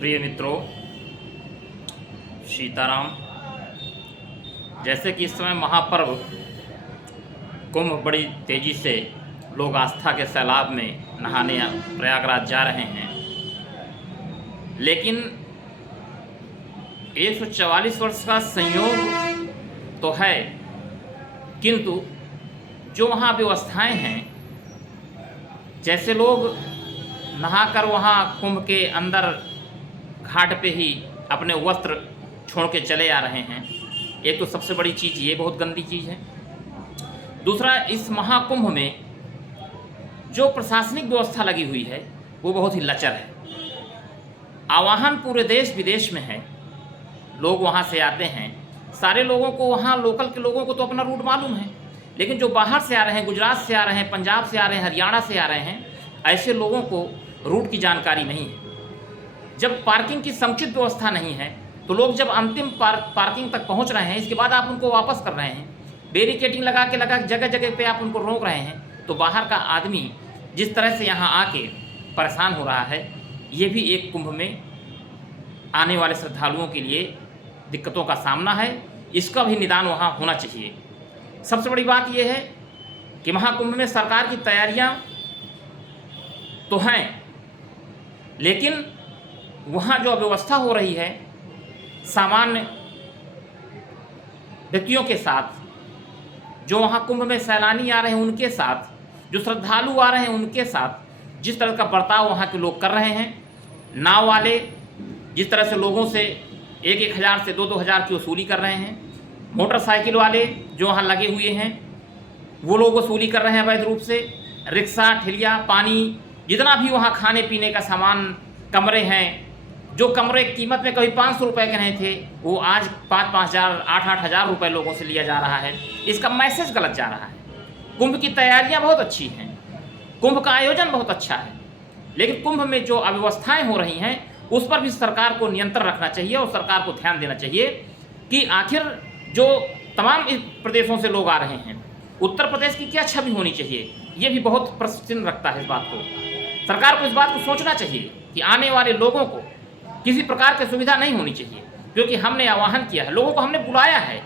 प्रिय मित्रों, सीताराम। जैसे कि इस समय महापर्व कुंभ बड़ी तेज़ी से लोग आस्था के सैलाब में नहाने प्रयागराज जा रहे हैं, लेकिन 144 वर्ष का संयोग तो है, किंतु जो वहाँ व्यवस्थाएं हैं, जैसे लोग नहाकर वहाँ कुंभ के अंदर घाट पे ही अपने वस्त्र छोड़ के चले आ रहे हैं, एक तो सबसे बड़ी चीज़ ये बहुत गंदी चीज़ है। दूसरा, इस महाकुंभ में जो प्रशासनिक व्यवस्था लगी हुई है वो बहुत ही लचर है। आवाहन पूरे देश विदेश में है, लोग वहाँ से आते हैं। सारे लोगों को, वहाँ लोकल के लोगों को तो अपना रूट मालूम है, लेकिन जो बाहर से आ रहे हैं, गुजरात से आ रहे हैं, पंजाब से आ रहे हैं, हरियाणा से आ रहे हैं, ऐसे लोगों को रूट की जानकारी नहीं है। जब पार्किंग की समुचित व्यवस्था नहीं है तो लोग जब अंतिम पार्किंग तक पहुंच रहे हैं, इसके बाद आप उनको वापस कर रहे हैं, बैरिकेडिंग लगा जगह जगह पे आप उनको रोक रहे हैं, तो बाहर का आदमी जिस तरह से यहाँ आके परेशान हो रहा है, ये भी एक कुंभ में आने वाले श्रद्धालुओं के लिए दिक्कतों का सामना है। इसका भी निदान वहाँ होना चाहिए। सबसे बड़ी बात यह है कि महाकुंभ में सरकार की तैयारियाँ तो हैं, लेकिन वहाँ जो व्यवस्था हो रही है सामान्य व्यक्तियों के साथ, जो वहाँ कुंभ में सैलानी आ रहे हैं उनके साथ, जो श्रद्धालु आ रहे हैं उनके साथ, जिस तरह का बर्ताव वहाँ के लोग कर रहे हैं, नाव वाले जिस तरह से लोगों से 1,000 से 2,000 की वसूली कर रहे हैं, मोटरसाइकिल वाले जो वहाँ लगे हुए हैं वो लोग वसूली कर रहे हैं अवैध रूप से, रिक्शा, ठेलिया, पानी, जितना भी वहाँ खाने पीने का सामान, कमरे हैं, जो कमरे की कीमत में कभी 500 रुपये के नहीं थे, वो आज 5-5 हज़ार, 8-8 हज़ार रुपये लोगों से लिया जा रहा है। इसका मैसेज गलत जा रहा है। कुंभ की तैयारियां बहुत अच्छी हैं, कुंभ का आयोजन बहुत अच्छा है, लेकिन कुंभ में जो अव्यवस्थाएं हो रही हैं उस पर भी सरकार को नियंत्रण रखना चाहिए और सरकार को ध्यान देना चाहिए कि आखिर जो तमाम प्रदेशों से लोग आ रहे हैं, उत्तर प्रदेश की क्या छवि होनी चाहिए, ये भी बहुत प्रश्न रखता है। इस बात को सरकार को इस बात को सोचना चाहिए कि आने वाले लोगों को किसी प्रकार की सुविधा नहीं होनी चाहिए, क्योंकि हमने आह्वान किया है, लोगों को हमने बुलाया है,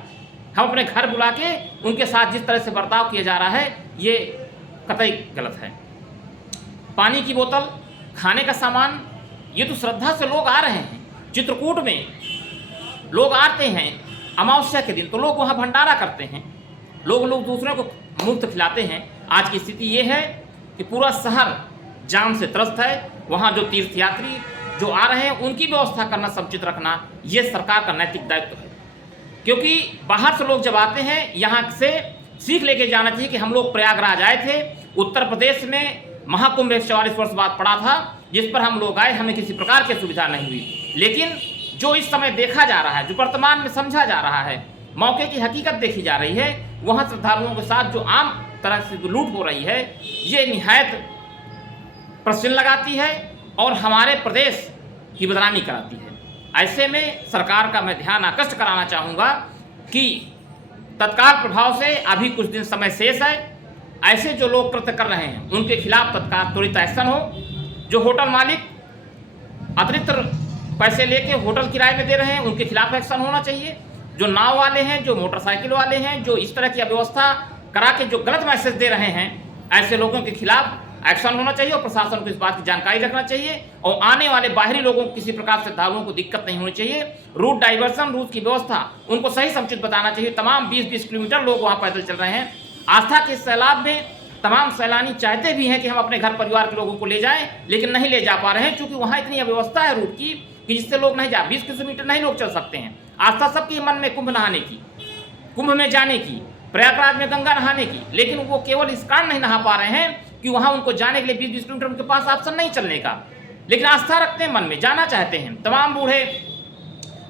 हम अपने घर बुला के उनके साथ जिस तरह से बर्ताव किया जा रहा है ये कतई गलत है। पानी की बोतल, खाने का सामान, ये तो श्रद्धा से लोग आ रहे हैं। चित्रकूट में लोग आते हैं अमावस्या के दिन, तो लोग वहाँ भंडारा करते हैं, लोग दूसरों को मुफ्त खिलाते हैं। आज की स्थिति ये है कि पूरा शहर जाम से त्रस्त है। वहाँ जो तीर्थयात्री जो आ रहे हैं उनकी व्यवस्था करना, समुचित रखना, ये सरकार का नैतिक दायित्व है, क्योंकि बाहर से लोग जब आते हैं यहाँ से सीख लेके जाना चाहिए कि हम लोग प्रयागराज आए थे, उत्तर प्रदेश में महाकुंभ 144 वर्ष बाद पड़ा था, जिस पर हम लोग आए, हमें किसी प्रकार की सुविधा नहीं हुई। लेकिन जो इस समय देखा जा रहा है, जो वर्तमान में समझा जा रहा है, मौके की हकीकत देखी जा रही है, वहाँ श्रद्धालुओं के साथ जो आम तरह से लूट हो रही है, ये निहायत प्रश्न लगाती है और हमारे प्रदेश की बदनामी कराती है। ऐसे में सरकार का मैं ध्यान आकृष्ट कराना चाहूँगा कि तत्काल प्रभाव से, अभी कुछ दिन समय शेष है, ऐसे जो लोग कृत्य कर रहे हैं उनके खिलाफ तत्काल त्वरित एक्शन हो। जो होटल मालिक अतिरिक्त पैसे लेके होटल किराए में दे रहे हैं उनके खिलाफ एक्शन होना चाहिए। जो नाव वाले हैं, जो मोटरसाइकिल वाले हैं, जो इस तरह की अव्यवस्था करा के जो गलत मैसेज दे रहे हैं, ऐसे लोगों के खिलाफ एक्शन होना चाहिए और प्रशासन को इस बात की जानकारी रखना चाहिए और आने वाले बाहरी लोगों को किसी प्रकार से श्रद्धालुओं को दिक्कत नहीं होनी चाहिए। रूट डाइवर्सन, रूट की व्यवस्था उनको सही समुचित बताना चाहिए। तमाम 20-20 किलोमीटर लोग वहाँ पैदल चल रहे हैं। आस्था के सैलाब में तमाम सैलानी चाहते भी हैं कि हम अपने घर परिवार के लोगों को ले जाएं, लेकिन नहीं ले जा पा रहे हैं, क्योंकि वहाँ इतनी अव्यवस्था है रूट की कि जिससे लोग नहीं जा, 20 किलोमीटर नहीं लोग चल सकते हैं। आस्था सबके मन में कुंभ नहाने की, कुंभ में जाने की, प्रयागराज में गंगा नहाने की, लेकिन वो केवल इस कारण नहीं नहा पा रहे हैं कि वहाँ उनको जाने के लिए 20-20 किलोमीटर उनके पास ऑप्शन नहीं चलने का, लेकिन आस्था रखते हैं, मन में जाना चाहते हैं। तमाम बूढ़े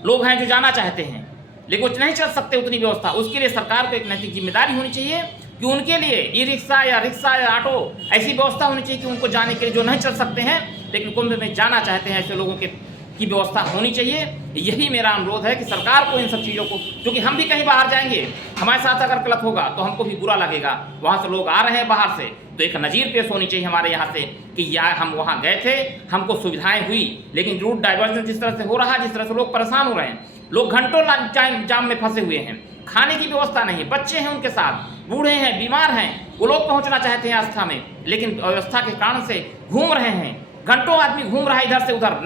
लोग हैं जो जाना चाहते हैं, लेकिन वो नहीं चल सकते उतनी व्यवस्था। उसके लिए सरकार को एक नैतिक जिम्मेदारी होनी चाहिए कि उनके लिए ई रिक्शा या ऑटो ऐसी व्यवस्था होनी चाहिए कि उनको जाने के लिए, जो नहीं चल सकते हैं लेकिन कुंभ में जाना चाहते हैं, ऐसे लोगों की व्यवस्था होनी चाहिए। यही मेरा अनुरोध है कि सरकार को इन सब चीज़ों को, क्योंकि हम भी कहीं बाहर जाएंगे, हमारे साथ अगर गलत होगा तो हमको भी बुरा लगेगा। वहाँ से लोग आ रहे हैं बाहर से, तो एक नज़ीर पेश होनी चाहिए हमारे यहाँ से कि यार हम वहाँ गए थे, हमको सुविधाएं हुई, लेकिन रूट डाइवर्जन जिस तरह से हो रहा है, जिस तरह से लोग परेशान हो रहे हैं, लोग घंटों जाम में फंसे हुए हैं, खाने की व्यवस्था नहीं है, बच्चे हैं उनके साथ, बूढ़े हैं, बीमार हैं, वो लोग पहुँचना चाहते हैं आस्था में, लेकिन अव्यवस्था के कारण से घूम रहे हैं, घंटों आदमी घूम रहा है इधर से उधर,